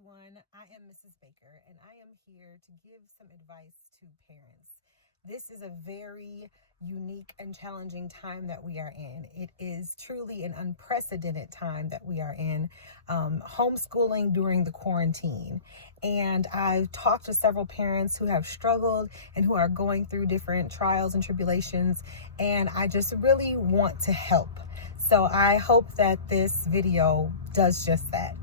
everyone. I am Mrs. Baker, and I am here to give some advice to parents. This is a very unique and challenging time that we are in. It is truly an unprecedented time that we are in, homeschooling during the quarantine. And I've talked to several parents who have struggled and who are going through different trials and tribulations, and I just really want to help. So I hope that this video does just that.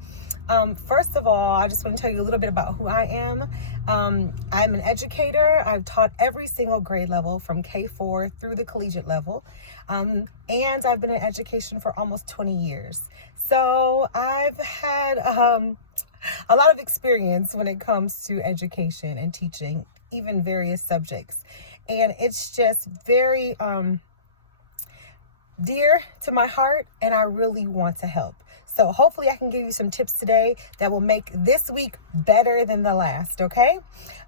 First of all, I just want to tell you a little bit about who I am. I'm an educator. I've taught every single grade level from K4 through the collegiate level. And I've been in education for almost 20 years. So I've had a lot of experience when it comes to education and teaching, even various subjects. And it's just very dear to my heart, and I really want to help. So hopefully I can give you some tips today that will make this week better than the last, okay?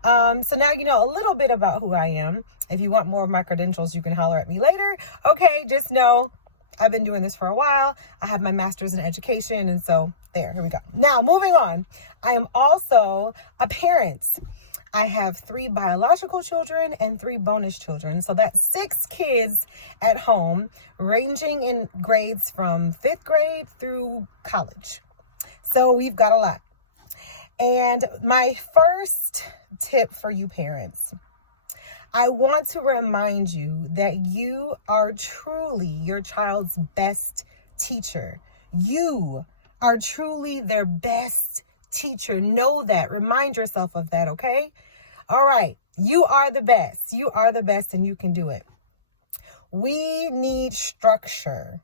So now you know a little bit about who I am. If you want more of my credentials, you can holler at me later. Okay, just know I've been doing this for a while. I have my master's in education, and so here we go. Now, moving on. I am also a parent. I have 3 biological children and 3 bonus children. So that's 6 kids at home, ranging in grades from 5th grade through college. So we've got a lot. And my first tip for you parents, I want to remind you that you are truly your child's best teacher. You are truly their best teacher. Know that. Remind yourself of that, okay? All right. You are the best. You are the best, and you can do it. We need structure.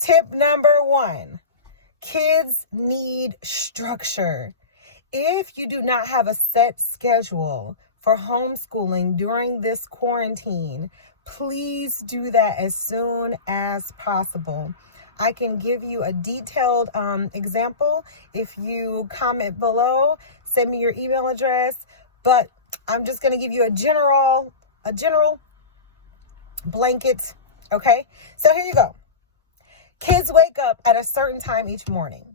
Tip number 1, kids need structure. If you do not have a set schedule for homeschooling during this quarantine, please do that as soon as possible. I can give you a detailed example if you comment below, send me your email address, but I'm just going to give you a general blanket, okay? So here you go. Kids wake up at a certain time each morning.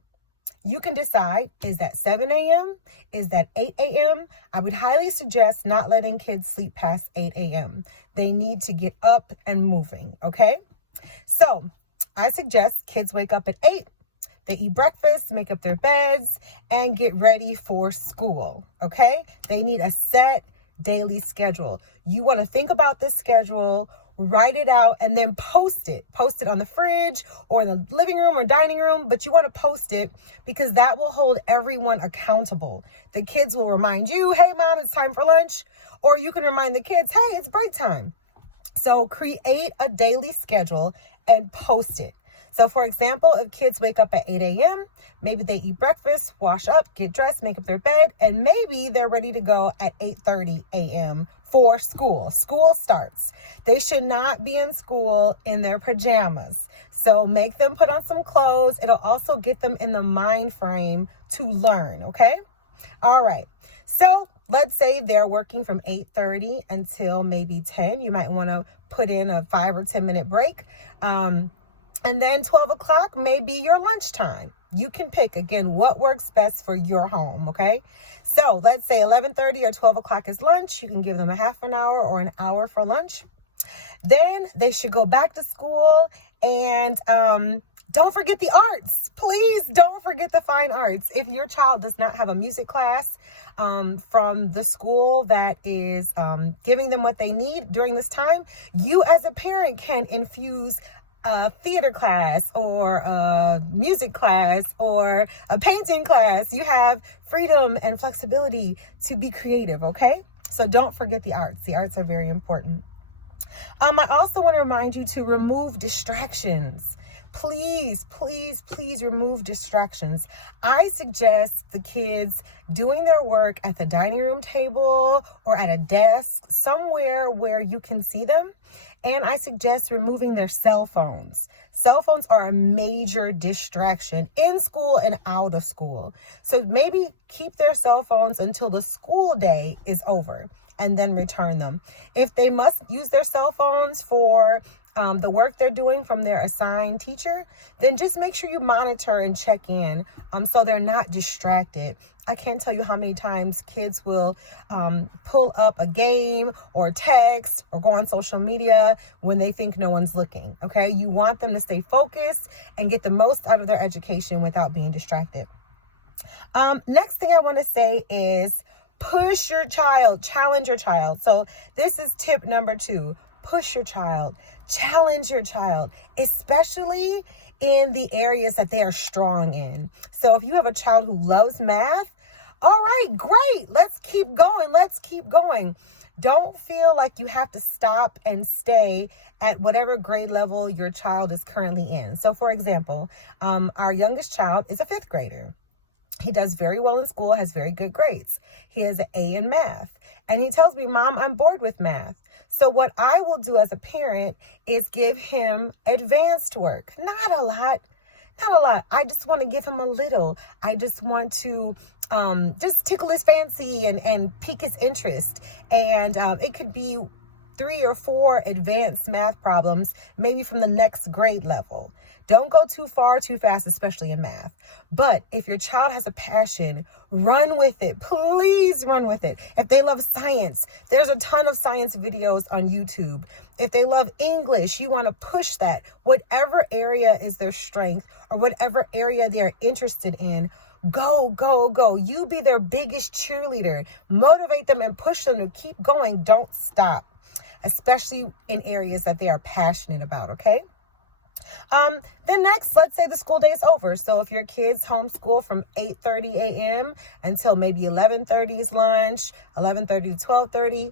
You can decide, is that 7 a.m.? Is that 8 a.m.? I would highly suggest not letting kids sleep past 8 a.m. They need to get up and moving, okay? So I suggest kids wake up at 8. They eat breakfast, make up their beds, and get ready for school, okay? They need a set daily schedule. You want to think about this schedule, write it out, and then post it. Post it on the fridge or in the living room or dining room, but you want to post it because that will hold everyone accountable. The kids will remind you, hey, Mom, it's time for lunch. Or you can remind the kids, hey, it's break time. So create a daily schedule and post it. So for example, if kids wake up at 8 a.m., maybe they eat breakfast, wash up, get dressed, make up their bed, and maybe they're ready to go at 8:30 a.m. for school. School starts. They should not be in school in their pajamas. So make them put on some clothes. It'll also get them in the mind frame to learn, okay? All right. So let's say they're working from 8:30 until maybe 10. You might want to put in a 5 or 10 minute break. And then 12 o'clock may be your lunchtime. You can pick, again, what works best for your home, okay? So let's say 11:30 or 12 o'clock is lunch. You can give them a half an hour or an hour for lunch. Then they should go back to school, and don't forget the arts. Please don't forget the fine arts. If your child does not have a music class from the school that is giving them what they need during this time, you as a parent can infuse a theater class or a music class or a painting class. You have freedom and flexibility to be creative, okay? So don't forget the arts. The arts are very important. I also want to remind you to remove distractions. Please, please, please remove distractions. I suggest the kids doing their work at the dining room table or at a desk, somewhere where you can see them. And I suggest removing their cell phones. Cell phones are a major distraction in school and out of school. So maybe keep their cell phones until the school day is over and then return them. If they must use their cell phones for the work they're doing from their assigned teacher, then just make sure you monitor and check in so they're not distracted. I can't tell you how many times kids will pull up a game or text or go on social media when they think no one's looking, okay? You want them to stay focused and get the most out of their education without being distracted. Next thing I want to say is push your child, challenge your child. So this is tip number 2. Push your child, challenge your child, especially in the areas that they are strong in. So if you have a child who loves math, all right, great. Let's keep going. Don't feel like you have to stop and stay at whatever grade level your child is currently in. So for example, our youngest child is a 5th grader. He does very well in school, has very good grades. He has an A in math. And he tells me, Mom, I'm bored with math. So what I will do as a parent is give him advanced work. Not a lot. I just want to give him a little. I just want to just tickle his fancy and pique his interest. And it could be 3 or 4 advanced math problems, maybe from the next grade level. Don't go too far, too fast, especially in math. But if your child has a passion, run with it. Please run with it. If they love science, there's a ton of science videos on YouTube. If they love English, you want to push that. Whatever area is their strength or whatever area they're interested in, go. You be their biggest cheerleader. Motivate them and push them to keep going. Don't stop, especially in areas that they are passionate about, okay? Then next, let's say the school day is over. So if your kids homeschool from 8:30 a.m. until maybe 11:30 is lunch, 11:30 to 12:30,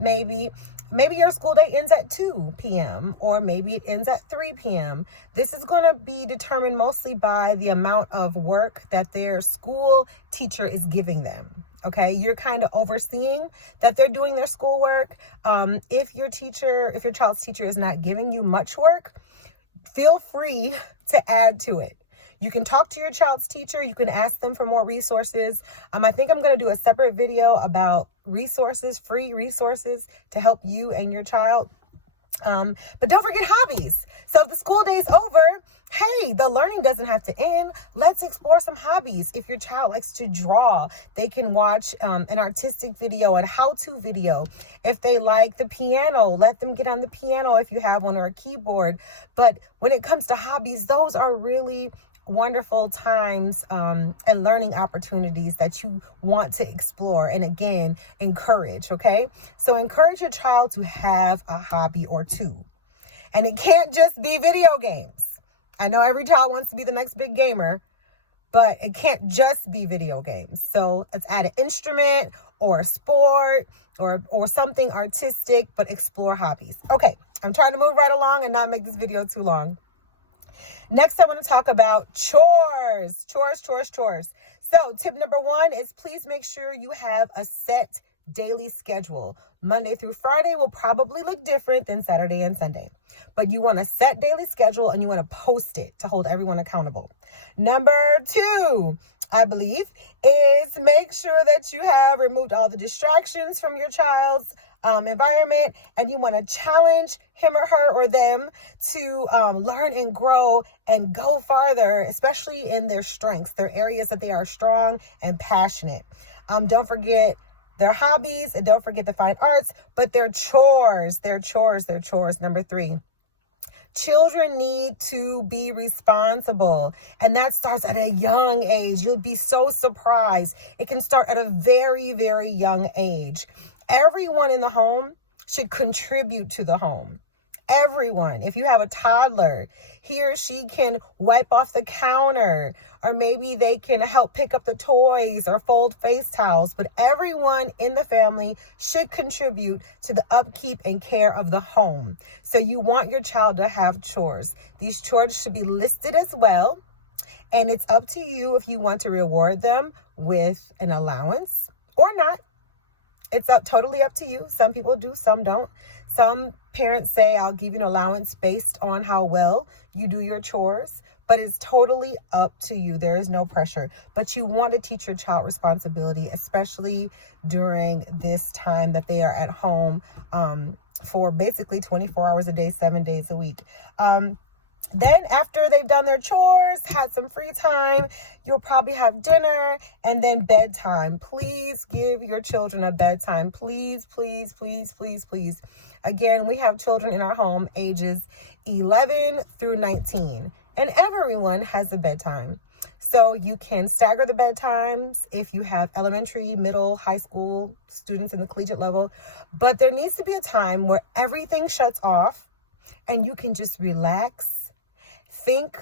maybe your school day ends at 2 p.m. or maybe it ends at 3 p.m. This is going to be determined mostly by the amount of work that their school teacher is giving them. Okay, you're kind of overseeing that they're doing their schoolwork. If your child's teacher is not giving you much work, feel free to add to it. You can talk to your child's teacher. You can ask them for more resources. I think I'm going to do a separate video about resources, free resources to help you and your child. But don't forget hobbies. So if the school day is over, hey, the learning doesn't have to end. Let's explore some hobbies. If your child likes to draw, they can watch an artistic video, a how-to video. If they like the piano, let them get on the piano if you have one, or a keyboard. But when it comes to hobbies, those are really wonderful times and learning opportunities that you want to explore and, again, encourage, okay? So encourage your child to have a hobby or two. And it can't just be video games. I know every child wants to be the next big gamer, but it can't just be video games. So let's add an instrument or a sport or something artistic, but explore hobbies. Okay, I'm trying to move right along and not make this video too long. Next, I want to talk about chores. So tip number 1 is please make sure you have a set daily schedule. Monday through Friday will probably look different than Saturday and Sunday, but you want a set daily schedule and you want to post it to hold everyone accountable. Number 2, I believe, is make sure that you have removed all the distractions from your child's environment, and you want to challenge him or her or them to learn and grow and go farther, especially in their strengths, their areas that they are strong and passionate. Don't forget their hobbies, and don't forget the fine arts, but their chores. Number 3. Children need to be responsible, and that starts at a young age. You'll be so surprised. It can start at a very, very young age. Everyone in the home should contribute to the home. Everyone. If you have a toddler, he or she can wipe off the counter, or maybe they can help pick up the toys or fold face towels. But everyone in the family should contribute to the upkeep and care of the home. So you want your child to have chores. These chores should be listed as well. And it's up to you if you want to reward them with an allowance or not. It's totally up to you. Some people do, some don't. Some parents say, I'll give you an allowance based on how well you do your chores, but it's totally up to you. There is no pressure, but you want to teach your child responsibility, especially during this time that they are at home for basically 24 hours a day, 7 days a week. Then after they've done their chores, had some free time, you'll probably have dinner and then bedtime. Please give your children a bedtime. Please, please, please, please, please. Again, we have children in our home ages 11 through 19, and everyone has a bedtime. So you can stagger the bedtimes if you have elementary, middle, high school students in the collegiate level. But there needs to be a time where everything shuts off and you can just relax, think,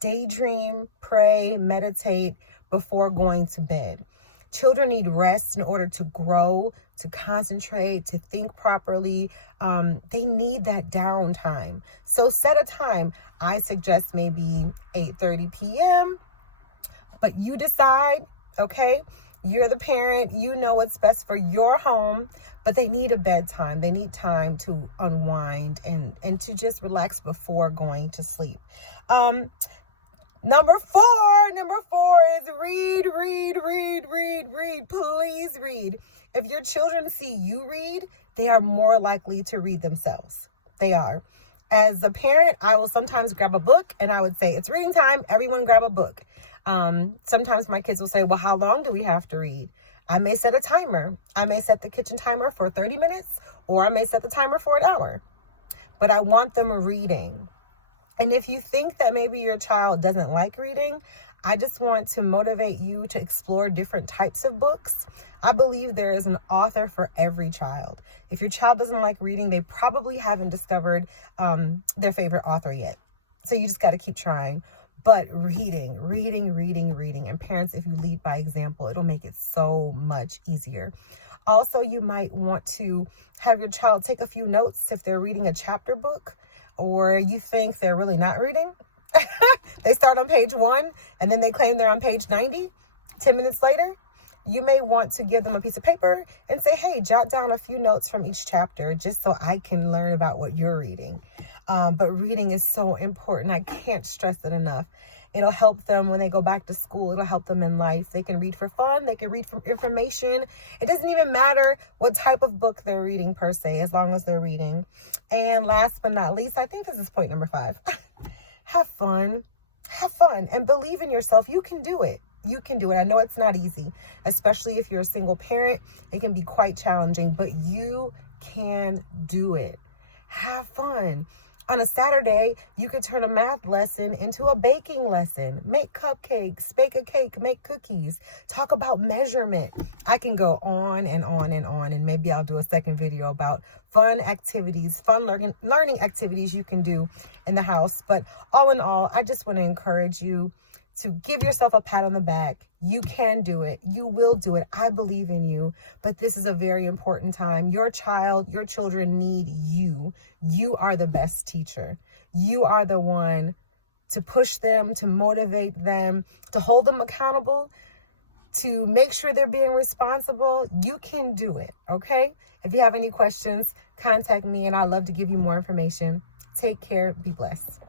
daydream, pray, meditate before going to bed. Children need rest in order to grow, to concentrate, to think properly. They need that downtime. So set a time. I suggest maybe 8:30 p.m., but you decide, okay? You're the parent. You know what's best for your home, but they need a bedtime. They need time to unwind and to just relax before going to sleep. Number four is read. Please read. If your children see you read, they are more likely to read themselves. They are. As a parent, I will sometimes grab a book and I would say, it's reading time. Everyone grab a book. Sometimes my kids will say, well, how long do we have to read? I may set a timer. I may set the kitchen timer for 30 minutes, or I may set the timer for an hour. But I want them reading. And if you think that maybe your child doesn't like reading, I just want to motivate you to explore different types of books. I believe there is an author for every child. If your child doesn't like reading, they probably haven't discovered their favorite author yet. So you just got to keep trying. But reading. And parents, if you lead by example, it'll make it so much easier. Also, you might want to have your child take a few notes if they're reading a chapter book, or you think they're really not reading. They start on page 1 and then they claim they're on page 90. 10 minutes later, you may want to give them a piece of paper and say, hey, jot down a few notes from each chapter just so I can learn about what you're reading. But reading is so important. I can't stress it enough. It'll help them when they go back to school. It'll help them in life. They can read for fun. They can read for information. It doesn't even matter what type of book they're reading per se, as long as they're reading. And last but not least, I think this is point number 5. Have fun. Have fun and believe in yourself. You can do it. You can do it. I know it's not easy, especially if you're a single parent. It can be quite challenging, but you can do it. Have fun. On a Saturday, you could turn a math lesson into a baking lesson. Make cupcakes, bake a cake, make cookies, talk about measurement. I can go on and on and on, and maybe I'll do a second video about fun activities, fun learning activities you can do in the house. But all in all, I just want to encourage you to give yourself a pat on the back. You can do it. You will do it. I believe in you. But this is a very important time. Your children need you. You are the best teacher. You are the one to push them, to motivate them, to hold them accountable, to make sure they're being responsible. You can do it, okay? If you have any questions, contact me and I'd love to give you more information. Take care. Be blessed.